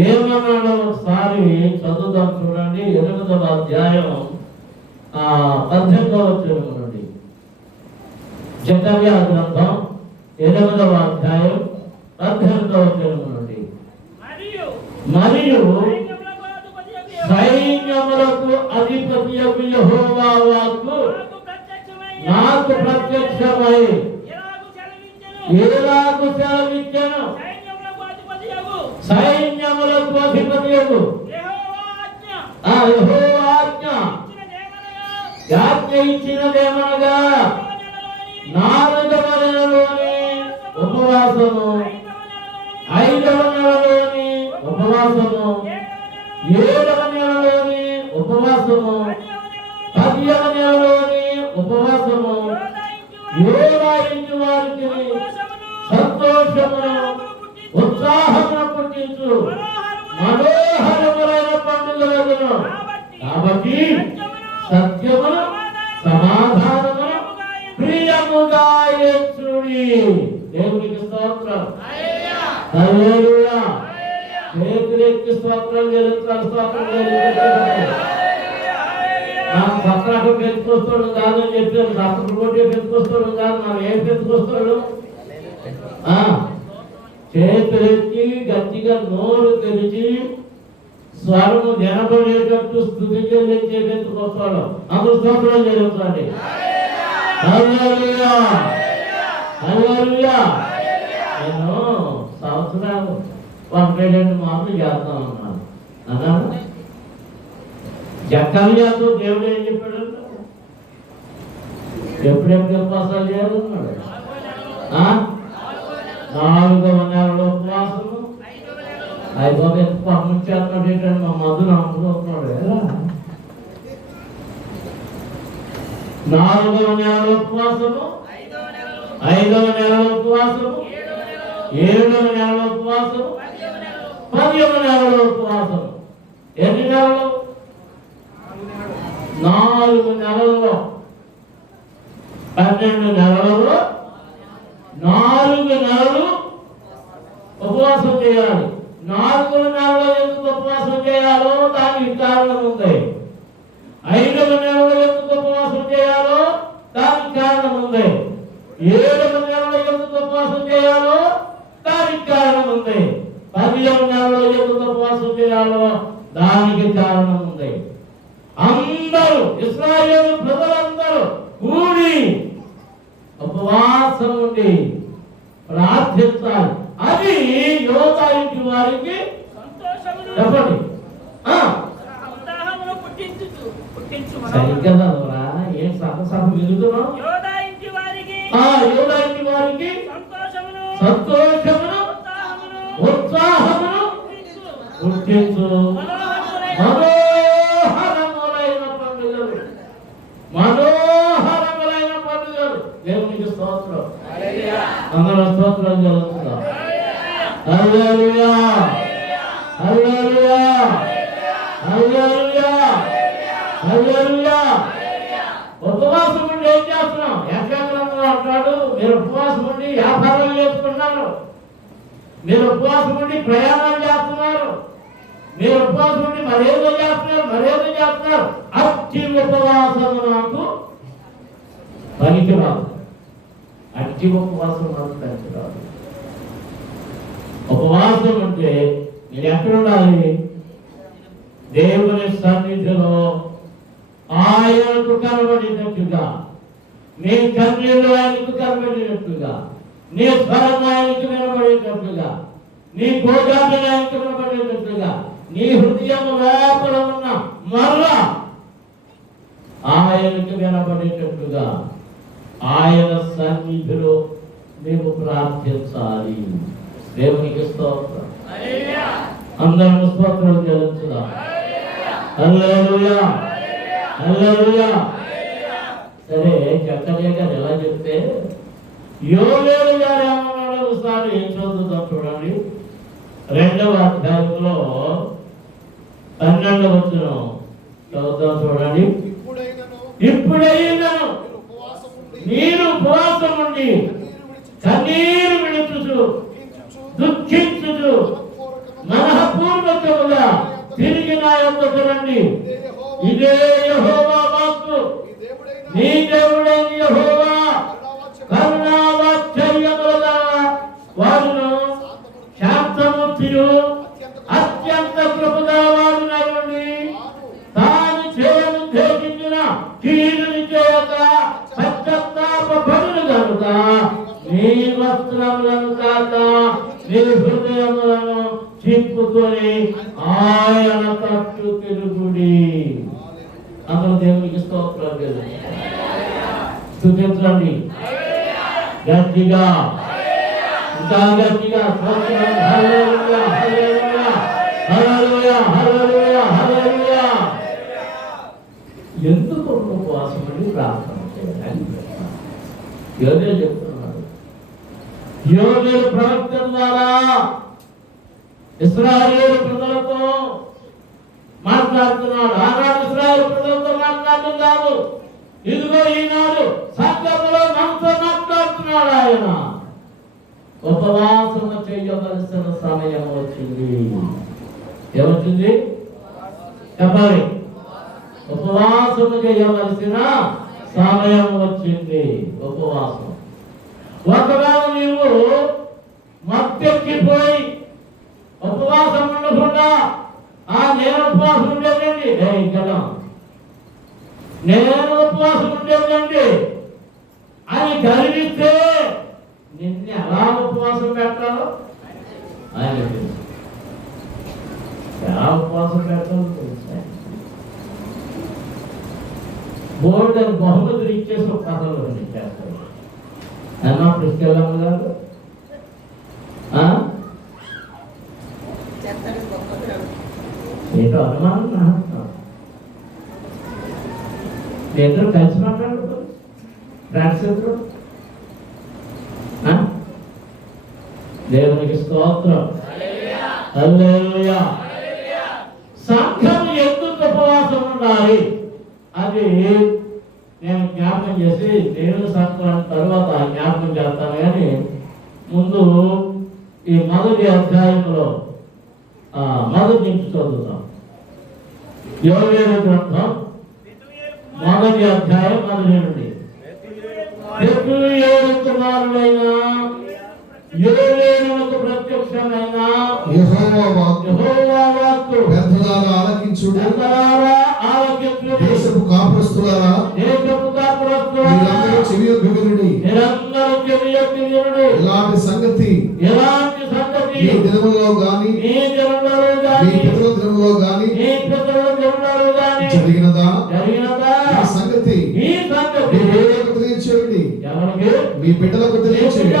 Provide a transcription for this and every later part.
ఏమన్నాడో ఒకసారి చదువుదాం చూడండి. 8వ అధ్యాయం 18వ వచనం నుండి. జకర్యా గ్రంథం 8వ అధ్యాయం 18వ వచనం నుండి. మరియు సైన్యములకు అధిపతియగు యెహోవా వాక్కు నాకు ప్రత్యక్షమై ఎలాగు సెలవిచ్చెను. సైన్యములకు అధిపతియగు యెహోవా ఆజ్ఞ ఇచ్చినదేమనగా 4వ నెలలోని ఉపవాసము, 5వ నెలలోని ఉపవాసము, 7వ నెలలోని ఉపవాసము, 10వ నెలలోని ఉపవాసము, యూదా ఇంటి వారికి సంతోషమును ఉత్సాహమును పుట్టించు మనోహరములైన పండుగలను. కాబట్టి సత్యమును సమాధానమును ప్రియముగా ఎంచుడి. దేవునికి స్తోత్రం. హల్లెలూయా. దేవునికి స్తోత్రం చెల్లించాలి. స్తోత్రం చెల్లించాలి. నాకు సత్రాకు పెంచుకొస్తాడు కాదని చెప్పారు. సత్రం కొట్టే పెంచుకొస్తాడు కాదు. మనం ఏం పెంచుకొస్తాడు? చేతులెత్తి గట్టిగా నోరు తెరిచి స్వరము వినబడేటట్టు స్తుతి చెల్లించే పెంచుకొస్తాడు. అందరూ స్తోత్రం చెల్లించండి. హల్లెలూయా. హల్లెలూయా. నేను సంవత్సరాలు 12 మార్లు చేస్తా ఉన్నాను అన్నాను. జకర్యాతో దేవుడు ఏం చెప్పాడు? ఎప్పుడెప్పుడు ఉపవాసాలు చేయాలన్నాడు? 4వ నెలలో ఉపవాసము, 5వ పంపించేస్తున్నాడు. ఏంటంటే మా మధును అనుకుంటున్నాడు ఎలా? 4వ నెలలో ఉపవాసము, 5వ నెలలో ఉపవాసము, 7వ నెలలో ఉపవాసము, 10వ నెలలో ఉపవాసము. ఎన్ని నెలలు? 4 నెలల్లో 12 నెలలలో 4 నెలలు ఉపవాసం చేయాలి. 4 నెలల్లో ఎందుకు ఉపవాసం చేయాలో దానికి కారణం ఉంది. 5వ నెలలో ఎందుకు ఉపవాసం చేయాలో దానికి కారణం ఉంది. 7వ నెలలో ఎందుకు ఉపవాసం చేయాలో దానికి కారణం ఉంది. 10వ నెలలో ఎందుకు ఉపవాసం చేయాలో దానికి కారణం ఉంది. అందరూ ఇశ్రాయేలు ప్రజలందరూ కూడి ఉపవాసం ఉండి ప్రార్థించాలి. అది యోధా ఇంటి వారికి చెప్పండి. సరిగ్గా ఏం సహసహ విరుగుతున్నాం. యోధా ఇంటి వారికి సంతోషమును ఉత్సాహమును పుట్టించు మనోహరములైన పండుగలు. దేవునికి స్తోత్రం. అందరూ స్తోత్రం చేస్తున్నాం. హల్లెలూయా. హల్లెలూయా. హల్లెలూయా. హల్లెలూయా. ఉపవాసం ఉండి ఏం చేస్తున్నాం? ఎక్కడ అంటాడు, మీరు ఉపవాసం ఉండి వ్యాపారాలు చేసుకుంటున్నారు, మీరు ఉపవాసం ఉండి ప్రయాణాలు చేస్తున్నారు, మీరు ఉపవాసం ఉండి మరేదో చేస్తున్నారు. అట్టి ఉపవాసము నాకు పనికిరాదు. అట్టి ఉపవాసం నాకు పనికిరాదు. ఉపవాసం అంటే మీరు ఎక్కడ ఉండాలి? దేవుని సన్నిధిలో ఆయనకు కనబడినట్టుగా, నీ కన్నీళ్ళు ఆయనకు కనబడినట్టుగా, నీ స్వరం ఆయనకు వినబడేటట్టుగా, నీ గోజాన్ని ఆయనకు వినబడేటట్టుగా, నీ హృదయం లోపల ఉన్న మర్ర ఆయనకు వినబడేటట్టుగా ఆయన సన్నిధిలో మేము ప్రార్థించాలి. దేవునికి స్తోత్రం. అందరం స్తోత్రం చెల్లించుదాం. హల్లెలూయా. హల్లెలూయా. సరే, జకర్యా గారు ఎలా చెప్తే యోవేలు గారు ఏమన్నాడు ఒకసారి ఏం చదువుతాం చూడండి. 2వ అధ్యాయంలో 12వ వచనం చదువుతాం చూడండి. ఇప్పుడైనను మీరు ఉపవాసం ఉండి కన్నీరు విడుచుచు దుఃఖించుచు మనఃపూర్వక ప్రశాంతముగా తిరిగి నా యొద్దకు రండి. ఇదే యెహోవా వాక్కు. నీ దేవుడైన యెహోవా కరుణావాత్సల్యముల వారును శాంతమూర్తియు అత్యంత కృపగా వాడునని తాను చేయనుద్దేశించిన కీడుని చేయక పశ్చాత్తాపపడును కనుక నీ వస్త్రములను కాక నీ హృదయములను చింపుకొని ఆయన తట్టు తిరుగుడి. అందరూ దేవునికి స్తోత్రాలు స్తుతించండి గట్టిగా, ఇంకా గట్టిగా. హల్లెలూయా, హల్లెలూయా, హల్లెలూయా, హల్లెలూయా, హల్లెలూయా. ఎందుకు ఉపవాసం అని ప్రార్థన చేయాలి? యోవేలు చెప్తున్నాడు. యోవేలు ప్రవక్త ద్వారా ఇశ్రాయేలు ప్రజలతో మాట్లాడుతున్నాడు. ఆనాడు ఇశ్రాయేలు ప్రజలతో మాట్లాడటం కాదు, ఇదిగో ఈనాడు సంఘములో మనతో మాట్లాడుతున్నాడు. ఆయన ఉపవాసం చేయవలసిన సమయం వచ్చింది. ఏమొచ్చింది చెప్పాలి? ఉపవాసం చేయవలసిన సమయం వచ్చింది. ఉపవాసం. ఒకవేళ నీవు మత్తెక్కిపోయి ఉపవాసం ఉండకుండా నేను ఉపవాసం ఉండేదండి, నేను ఉపవాసం ఉండేదండి అని గర్విస్తే నిన్ను ఎలా ఉపవాసం పెట్టాలో ఆయన తెలుసు. ఎలా ఉపవాసం పెట్టాలో తెలుసు. బోర్డు అని బహుమతులు ఇచ్చేసి ఒక కథలో చేస్తాడు. అన్నా తీసుకెళ్ళాము కాదు ఏంటో అనుమానం. ఇద్దరు కలిసి మాట్లాడుతారు ఫ్రెండ్స్ ఇద్దరు. దేవునికి స్తోత్రం. హల్లెలూయా. సంఘం ఎందుకు ఉపవాసం ఉండాలి అది నేను జ్ఞాపకం చేసి దేవుని సంక్రాంతి తర్వాత జ్ఞాపకం చేస్తాను. కానీ ముందు ఈ మొదటి అధ్యాయంలో మొదటి నుంచి చదువుతాం. యోవేలు గ్రంథం మొదటి అధ్యాయం మొదటి నుండి. బెతూయేలు కుమారుడైన యోవేలునకు ప్రత్యక్షమైన యెహోవా వాక్కు పెద్దలారా ఆలకించుడు. దేశపు కాపురస్తులారా మీరందరూ చెవియొగ్గుడి. ఇలాంటి సంగతి ఈ దినములో గాని మీ పితరుల దినములో గాని జరిగినదా? ఈ సంగతి తెలియచేయండి, మీ బిడ్డలకు తెలియచేయండి.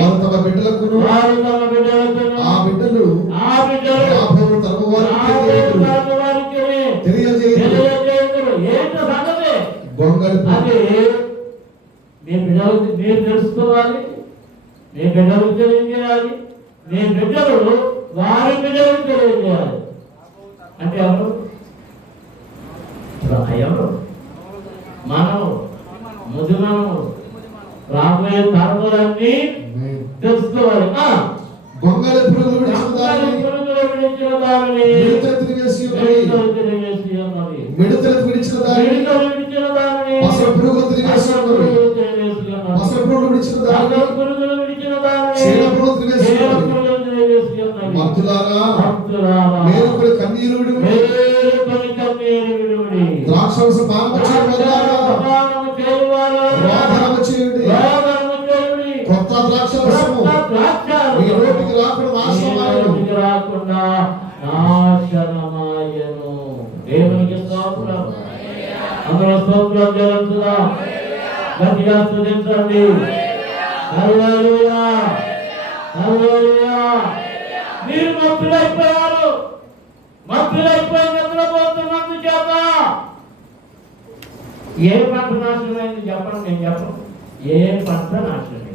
వారు తమ బిడ్డలకును ఆ బిడ్డలు రాబోవు తరము వారికి తెలియజేయరు. మీ బిడ్డలకు మీరు తెలుసుకోవాలి, మీ బిడ్డలకు తెలియజేయాలి, మీ బిడ్డలు వారి బిడ్డలకు తెలియజేయాలి. అంటే ఎవరు? ఎవరు? మనం ముదిమనము రాబోయే తరములన్నీ తెలుసుకోవాలి. గొంగళి పురుగులు విడిచిన దానిని మిడతలు విడిచిన దానిని పసరు పురుగులు తిరిగేసి పసరు పురుగులు విడిచిన దానిని చీడ పురుగులు తిరిగేసి భక్తులారా మేలుకొని కన్నీరు విడుడి. ద్రాక్షరస పానము చేయండి. కొత్త ద్రాక్షరసము మీ నోటికి రాకుండా నాశనమాయను. దేవునికి స్తోత్రం. అందరూ స్తోత్రం చేస్తున్నాం. గట్టిగా స్తుతించండి. హల్లెలూయా, హల్లెలూయా. మీరు మత్తులైపోయారు. మత్తులైపోయి నిద్రపోతున్నందు చేత ఏ పంట నాశనమైంది చెప్పండి. నేను చెప్పను. ఏ పంట నాశనమైంది?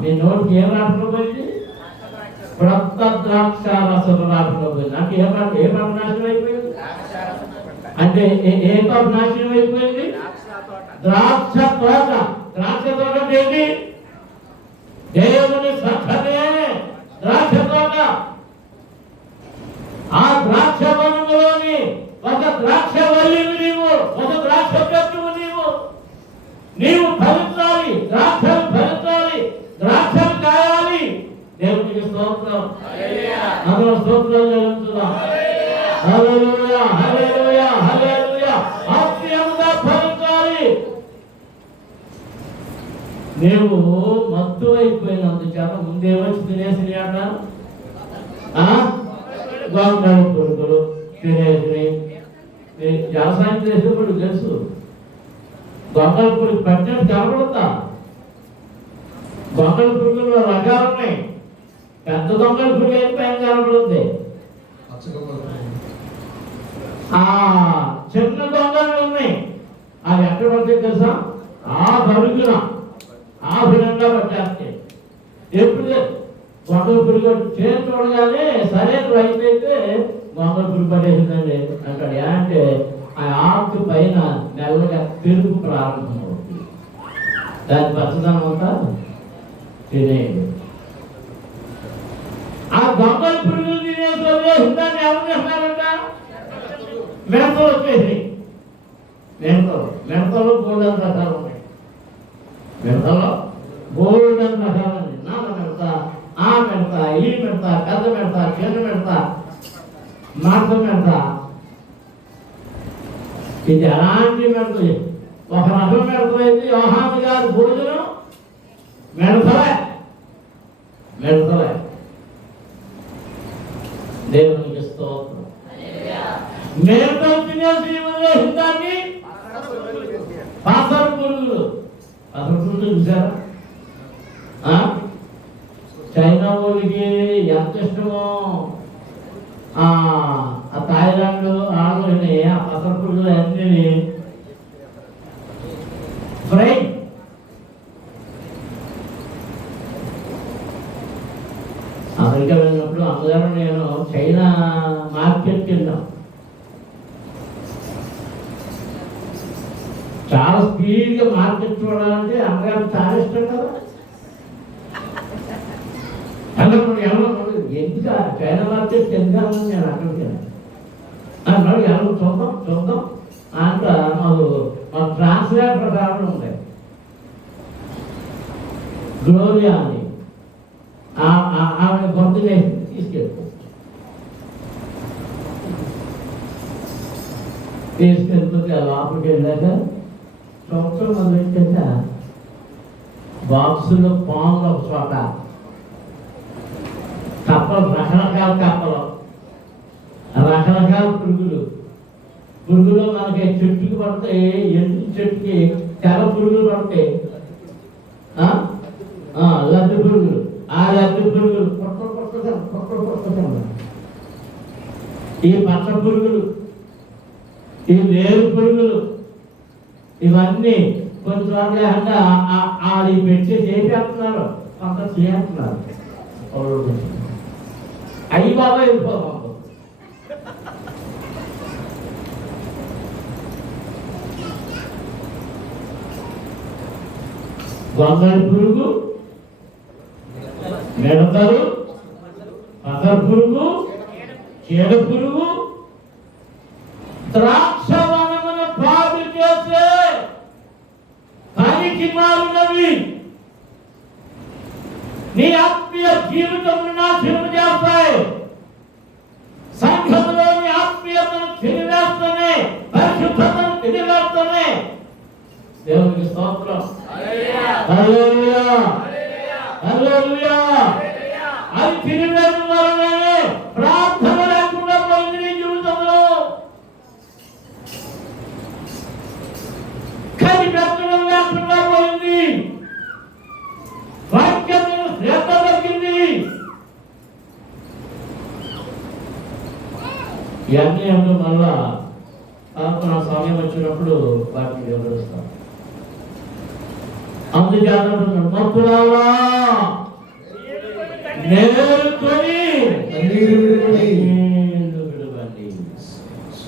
మీ నోటికి ఏం రాకుండా పోయింది? క్రొత్త ద్రాక్ష రసం రాకుండా పోయింది. అంటే ఏ పంట నాశనం అయిపోయింది? అంటే ఏ తోట నాశనం అయిపోయింది? ద్రాక్ష తోట. ద్రాక్ష తోట ఏంటి? దేవుని సంఘమే ద్రాక్ష తోట. ఆ ద్రాక్ష వనములోని ఒక ద్రాక్ష వల్లివి నీవు, ఒక ద్రాక్ష చెట్టువు నీవు. నీవు ఫలించాలి, ద్రాక్షలు ఫలించాలి, ద్రాక్షలు కాయాలి. దేవునికి స్తోత్రం. అందరూ స్తోత్రం చెల్లించుదాం. హల్లెలూయా, హల్లెలూయా, హల్లెలూయా. ఆత్మీయంగా ఫలించాలి. నీవు మత్తు అయిపోయినందుచేత ముందే వచ్చి తినేసి ఆట గొంగళి పురుగులు తినేసి. వ్యవసాయం చేసేప్పుడు తెలుసు, గొంగళి పురుగు పట్టినట్టు కనబడతా. గొంగళి పురుగుల్లో రకాలు ఉన్నాయి. పెద్ద గొంగళి పురుగు అయితే పైన కనబడుతుంది. ఆ చిన్న గొంగళి ఉన్నాయి, అవి ఎక్కడ పడితే తెలుసా? ఆ బరుగున ఆ విధంగా పట్టేస్తాయి. ఎప్పుడు గొంగళి పురుగు చేతి చూడగానే సరైన రైతు అయితే గొంగళి పురుగు పట్టేసిందండి అంటాడు. అంటే ఆ ఆకు పైన మెల్లగా పెరుగు ప్రారంభమవుతుంది. దాని పచ్చదనం అంతా తినేది. ఆ గొంగళి పురుగులు తినేసి ఎవరు చేస్తున్నారంట? మిడతలు వచ్చేసి. మిడతలు గోల్డెన్ రకాలు ఉన్నాయి. మిడతలో గోల్డెన్ రకాలండి. నాన్న మిడత, ఆ మిడత, ఈ మిడత, పెద్ద మిడత, చిన్న మిడత, మాంసం మిడత. ఇది ఎలాంటి మిడత? ఒక రకం మిడత అయితే యోహాను గారి భోజనం మిడతలే. దేవునికి స్తోత్రం. మిడతలు తినేసి వదిలేసిందాన్ని పాసర పురుగులు. అసలు పురుగులు చూసారా? చైనా వాళ్ళకి ఎంత ఇష్టమో ఆ థాయిలాండ్ ఆడని ఆ పసర పురుగులు అన్ని ఫ్రై. అమెరికా వెళ్ళినప్పుడు అమ్మగారు నేను చైనా మార్కెట్కి వెళ్ళాం. చాలా స్పీడ్గా మార్కెట్ చూడాలంటే అమ్మగారు చాలా ఇష్టం కదా. ఎందుకు చైనా మార్కెట్ ఎందుకు నేను అక్కడికి అన్నాడు. ఎవరు చూద్దాం అంట. మాకు ట్రాన్స్లేటర్ రావడం ఉంది, గ్లోరియా అని. ఆవిడ కొంత తీసుకెళ్ళిపోతే లోపలికి వెళ్ళాక సంవత్సరం మొదలెట్టాక బాక్సులో పాములు ఒక చోట, కప్పలు, రకరకాల కప్పలు, రకరకాల పురుగులు మనకి చెట్టుకి పడతాయి. ఎండు చెట్టుకి తెల్ల పురుగులు పడతాయి, లద్దు పురుగులు. ఆ లద్దు పురుగులు ఈ పచ్చ పురుగులు, ఈ వేరు పురుగులు, ఇవన్నీ కొంచెం అది పెట్టి చేసేస్తున్నారు, కొంత చేస్తున్నారు. అయ్యి బాగా వెళ్ళిపోతాం. గొంగళి పురుగు, మిడతలు, పసర పురుగు, చీడ పురుగు, ద్రాక్ష వనమును పాడు చేసే పనికి మారినవి నీ ఆత్మీయ జీవితమును నాశనం చేస్తాయి. సంఘములోని ఆత్మీయతను తిరివేస్తూనే, పరిశుద్ధతను తిరివేస్తూనే. దేవునికి స్తోత్రం. హల్లెలూయా, హల్లెలూయా. అది తిరివేయడం వలనే ప్రార్థన లేకుండా పోయింది నీ జీవితంలో. కనిపెట్టడం లేకుండా పోయింది. వాక్యం శ్రద్ధ తగ్గింది. ఇవన్నీ అంటే మళ్ళా నా సమయం వచ్చినప్పుడు వాటిని వివరిస్తాం. అందుచేత మత్తులారా మేలుకొని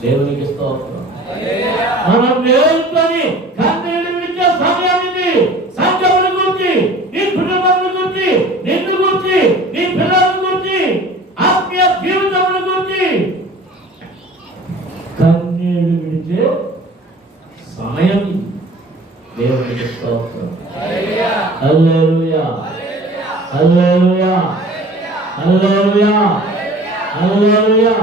దేవునికి స్తోత్రం. మనం మేలుకొని హల్లెలూయా హల్లెలూయా హల్లెలూయా హల్లెలూయా.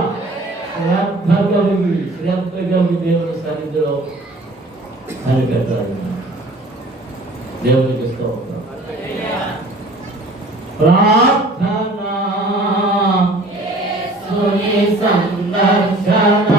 శ్రద్ధ కలిగి దేవుని సన్నిధిలో కనిపెట్టాలి. దేవునికి స్తోత్రం. ప్రార్థన యేసుని సందర్శన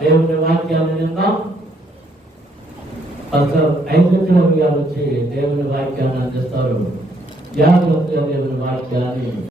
దేవుని వాక్యాన్ని విందాం. పాస్టర్ ఐజక్ గారు వచ్చి దేవుని వాక్యాన్ని అందిస్తారు. జాగ్రత్తగా దేవుని వాక్యాన్ని